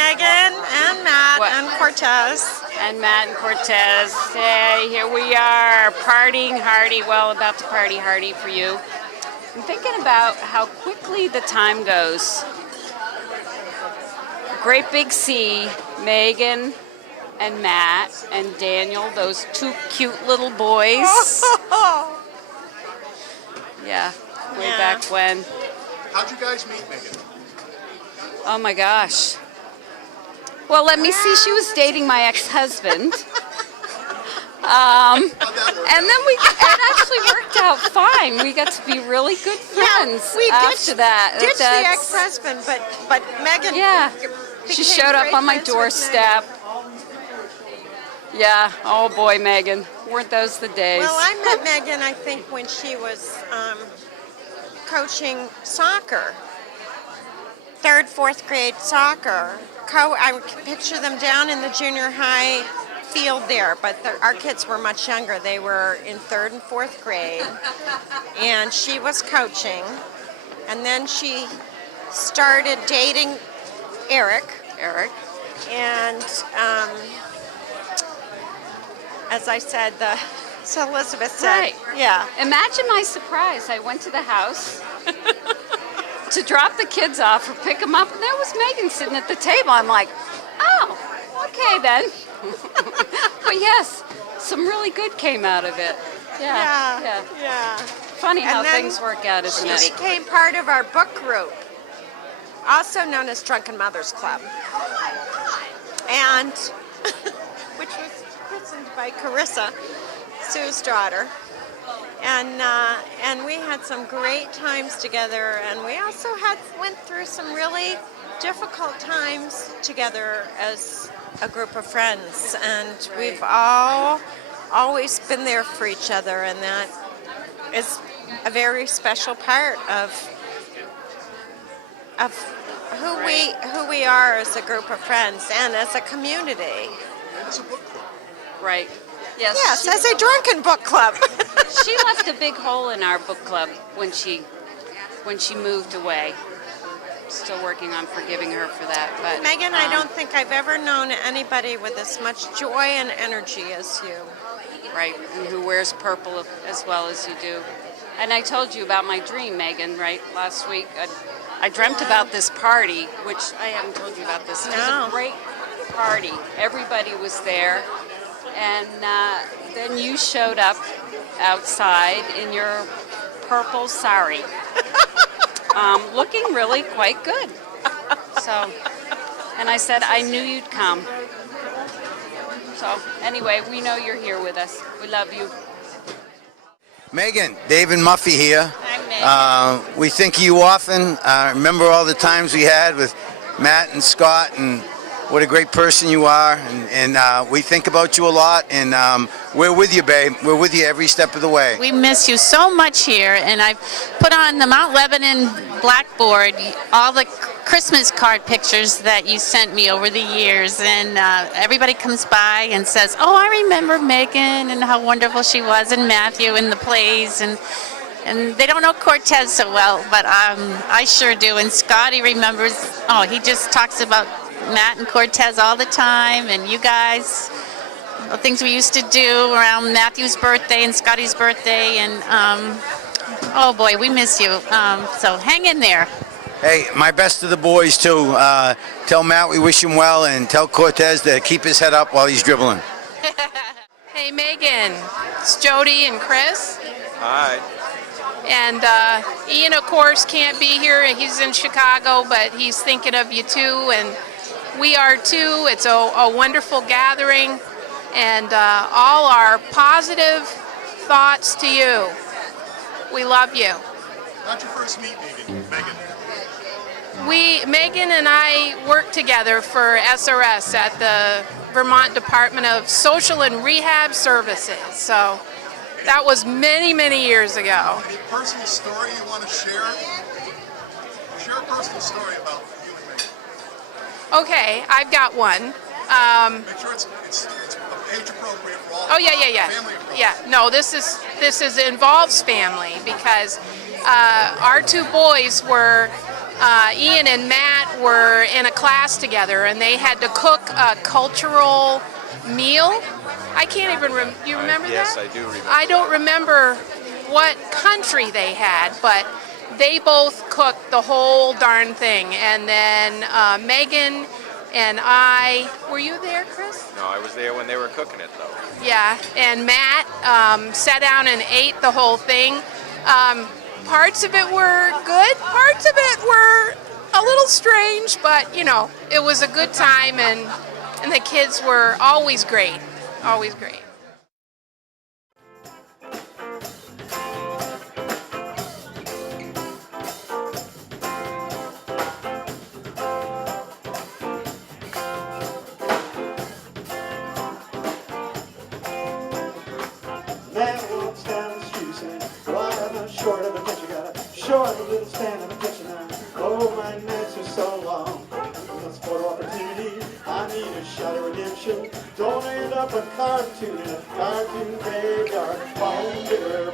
Megan and Matt and Cortez. And Matt and Cortez. Hey, here we are, partying hardy. Well, about to party hardy for you. I'm thinking about how quickly the time goes. Great big C, Megan and Matt and Daniel, those two cute little boys. Yeah, way back when. How'd you guys meet, Megan? Oh my gosh. Well, let me see. She was dating my ex-husband. And then it actually worked out fine. We got to be really good friends after that. Ditched the ex-husband, but Megan. Yeah, she showed up on my doorstep. Yeah. Oh boy, Megan, weren't those the days? Well, I met Megan, I think, when she was coaching soccer, 3rd, 4th grade soccer. I picture them down in the junior high field there, but our kids were much younger. They were in 3rd and 4th grade, and she was coaching, and then she started dating Eric, and as I said, so Elizabeth said, right. Yeah. Imagine my surprise. I went to the house to drop the kids off or pick them up, and there was Megan sitting at the table. I'm like, oh, okay then. But yes, some really good came out of it. Yeah. Funny how things work out, isn't it? She became part of our book group, also known as Drunken Mothers Club, and which was christened by Carissa, Sue's daughter. And we had some great times together, and we also went through some really difficult times together as a group of friends, and we've always been there for each other, and that is a very special part of who we are as a group of friends and as a community. It's a book club. Right. Yes, as a drunken book club. She left a big hole in our book club when she moved away. Still working on forgiving her for that. But Megan, I don't think I've ever known anybody with as much joy and energy as you. Right, and who wears purple as well as you do. And I told you about my dream, Megan, right, last week. I dreamt about this party, which I haven't told you about this. It was a great party. Everybody was there. And then you showed up outside in your purple sari, looking really quite good. So, and I said, I knew you'd come. So, anyway, we know you're here with us. We love you. Megan, David Muffy here. Hi, Megan. We think of you often. Remember all the times we had with Matt and Scott, and what a great person you are, and we think about you a lot, and we're with you, babe. We're with you every step of the way. We miss you so much here, and I've put on the Mount Lebanon blackboard all the Christmas card pictures that you sent me over the years, and everybody comes by and says, oh, I remember Megan and how wonderful she was, and Matthew and the plays, and they don't know Cortez so well, but I sure do, and Scotty remembers. Oh, he just talks about Matt and Cortez all the time, and you guys, the things we used to do around Matthew's birthday and Scotty's birthday, and oh boy, we miss you. So hang in there. Hey, my best to the boys too. Tell Matt we wish him well, and tell Cortez to keep his head up while he's dribbling. Hey Megan, it's Jody and Chris. Hi. And Ian, of course, can't be here. He's in Chicago, but he's thinking of you too, and we are too. It's a wonderful gathering, and all our positive thoughts to you. We love you. How'd you first meet Megan? Megan and I worked together for SRS at the Vermont Department of Social and Rehab Services. So that was many, many years ago. Any personal story you want to share? Share a personal story about you and Megan. Okay, I've got one. Make sure it's age appropriate for all. Oh yeah. Family appropriate. Yeah, no, this involves family, because our two boys were Ian and Matt were in a class together, and they had to cook a cultural meal. I can't even remember. You remember that? Yes, I do remember. I don't remember what country they had, but they both cooked the whole darn thing. And then Megan and I, were you there, Chris? No, I was there when they were cooking it, though. Yeah, and Matt sat down and ate the whole thing. Parts of it were good, parts of it were a little strange, but you know, it was a good time, and the kids were always great, always great. Man walks down the street saying, "Why am I short of attention? Got a short little span of attention. Oh, my nights are so long. Let's photo opportunity. I need a shot of redemption. Don't end up a cartoon in a cartoon graveyard. Bone digger,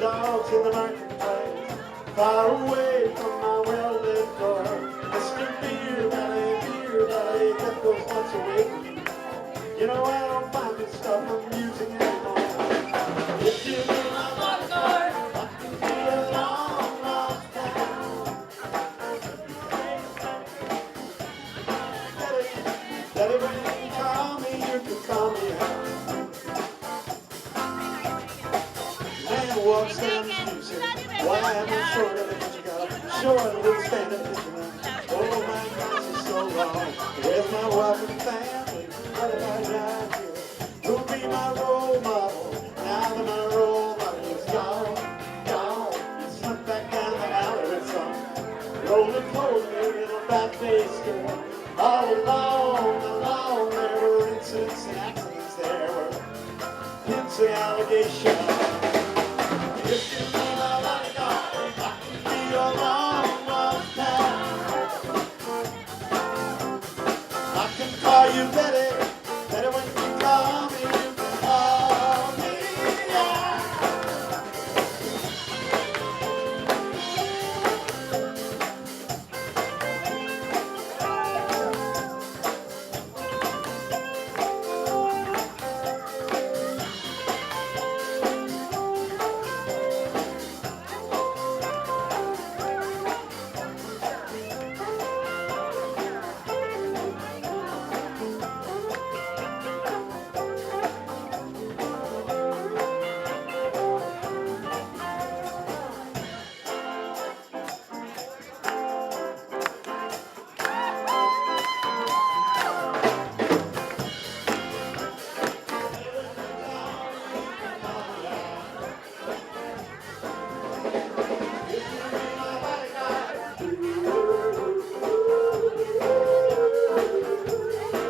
dogs in the marketplace, far away from my well-lit door. Mr. Beer Valley, that goes once away from me. You know, I don't find this stuff amusing anymore. If you be my bodyguard, I can be a long, long time. Daddy, when you call me, you can call me out. Man walks down the street saying, "Why am I short of it? You got a short little stand of attention. Oh, my nights are so long. Where's my wife and family? What have I done here? Who'll be my role model? Now that my role model is gone, gone. You snuck back down the alley with some roller-coaster in a back-faced girl. All along, there were incidents and accidents. There were hints and allegations. If you be my bodyguard, I can be your long, long time. I can call you Betty, Betty when you call me, you can call me, yeah.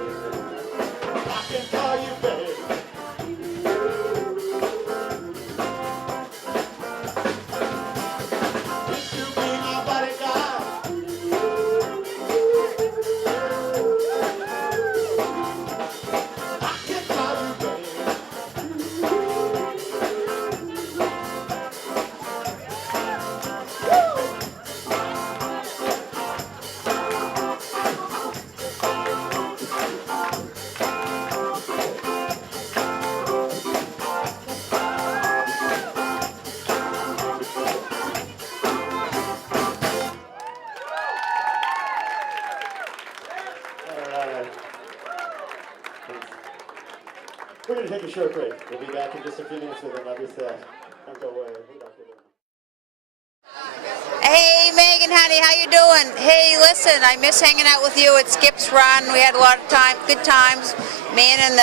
I can call you Betty. If you be my bodyguard, I can call you Betty. All right. We're going to take a short break. We'll be back in just a few minutes with another set. Don't go away. We're not gonna- Hey Megan, honey, how you doing? Hey, listen, I miss hanging out with you at Skip's Run. We had a lot of good times. Man in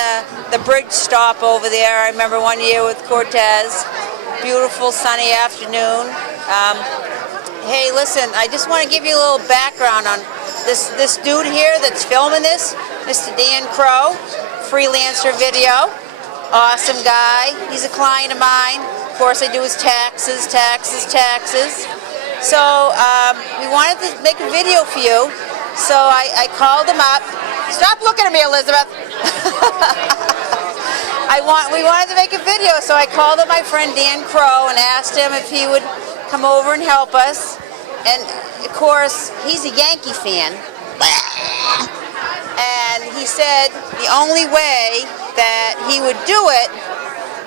the bridge stop over there. I remember one year with Cortez. Beautiful sunny afternoon. Hey, listen, I just want to give you a little background on this dude here that's filming this, Mr. Dan Crow, freelancer video. Awesome guy. He's a client of mine. Of course, I do his taxes. So we wanted to make a video for you. So I called him up. Stop looking at me, Elizabeth. We wanted to make a video, so I called up my friend Dan Crow and asked him if he would come over and help us. And of course, he's a Yankee fan. And he said the only way that he would do it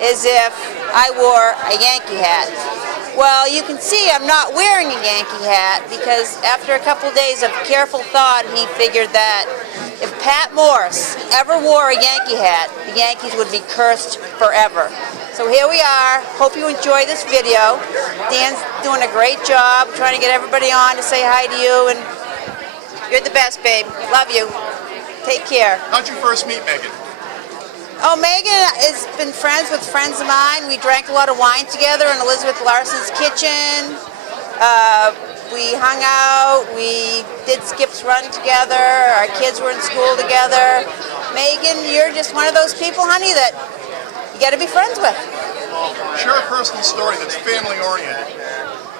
is if I wore a Yankee hat. Well, you can see I'm not wearing a Yankee hat because after a couple of days of careful thought, he figured that if Pat Morse ever wore a Yankee hat, the Yankees would be cursed forever. So here we are. Hope you enjoy this video. Dan's doing a great job trying to get everybody on to say hi to you, and you're the best, babe. Love you. Take care. How'd you first meet Megan? Oh, Megan has been friends with friends of mine. We drank a lot of wine together in Elizabeth Larson's kitchen. We hung out. We did Skip's Run together. Our kids were in school together. Megan, you're just one of those people, honey, that you got to be friends with. Share a personal story that's family-oriented.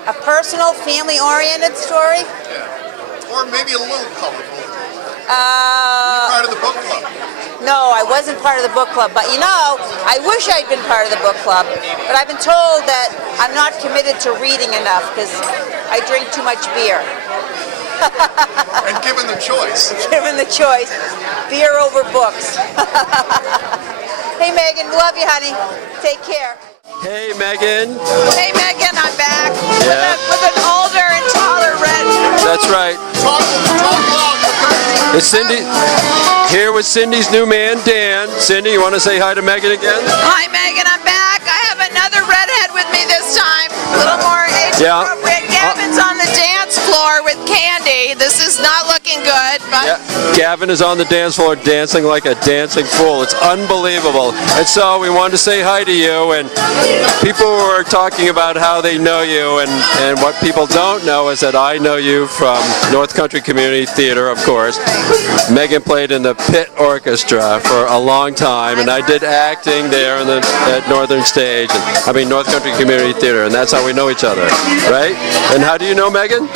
A personal, family-oriented story? Yeah. Or maybe a little colorful. You're part of the book club. No, I wasn't part of the book club, but you know, I wish I'd been part of the book club, but I've been told that I'm not committed to reading enough because I drink too much beer. And given the choice. Given the choice, beer over books. Hey Megan, love you, honey. Take care. Hey Megan. Hey Megan, I'm back Yeah. with an older and taller red. That's right. Talk loud. It's Cindy here with Cindy's new man, Dan. Cindy, you want to say hi to Megan again? Hi Megan, I'm back. I have another redhead with me this time. A little more age appropriate. Gavin's on the dance floor with Candy. This is not looking good, but Yeah. Gavin is on the dance floor dancing like a dancing fool. It's unbelievable. And so we wanted to say hi to you, and people were talking about how they know you, and what people don't know is that I know you from North Country Community Theater, of course. Megan played in the pit orchestra for a long time, and I did acting there at Northern Stage, North Country Community Theater, and that's how we know each other, right? And how do you know Megan?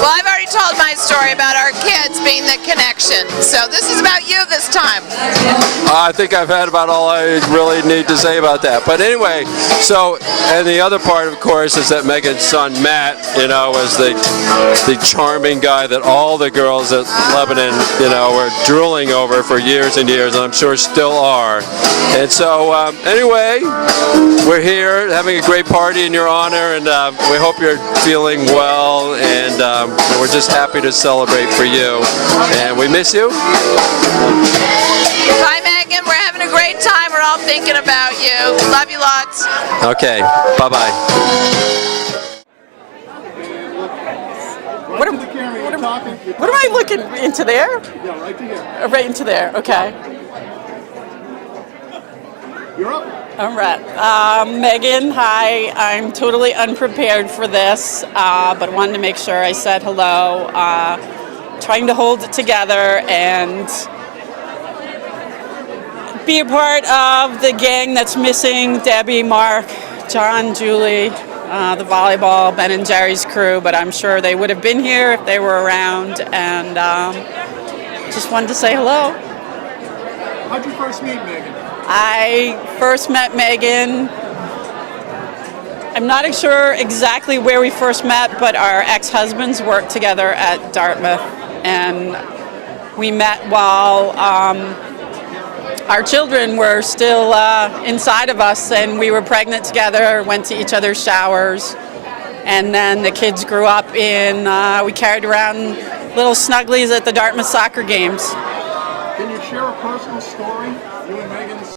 well, I've already told my story about our kids being the connection. So this is about you this time. I think I've had about all I really need to say about that. But anyway, so, and the other part, of course, is that Megan's son, Matt, was the charming guy that all the girls at Lebanon, were drooling over for years and years, and I'm sure still are. And so, anyway, we're here having a great party in your honor, and we hope you're feeling well, and we're just happy to celebrate for you. And we miss you. Bye Megan, we're having a great time. We're all thinking about you. Love you lots. Okay, bye-bye. Right to the camera, you're talking. What am I looking into there? Yeah, right to here. Right into there. Okay. You're up. All right. Megan, hi. I'm totally unprepared for this, but wanted to make sure I said hello. Trying to hold it together and be a part of the gang that's missing. Debbie, Mark, John, Julie, the volleyball, Ben and Jerry's crew, but I'm sure they would have been here if they were around, and just wanted to say hello. How'd you first meet Megan? I first met Megan, I'm not sure exactly where we first met, but our ex-husbands worked together at Dartmouth, and we met while our children were still inside of us, and we were pregnant together, went to each other's showers, and then the kids grew up we carried around little snugglies at the Dartmouth soccer games. Can you share a personal story, you and Megan's?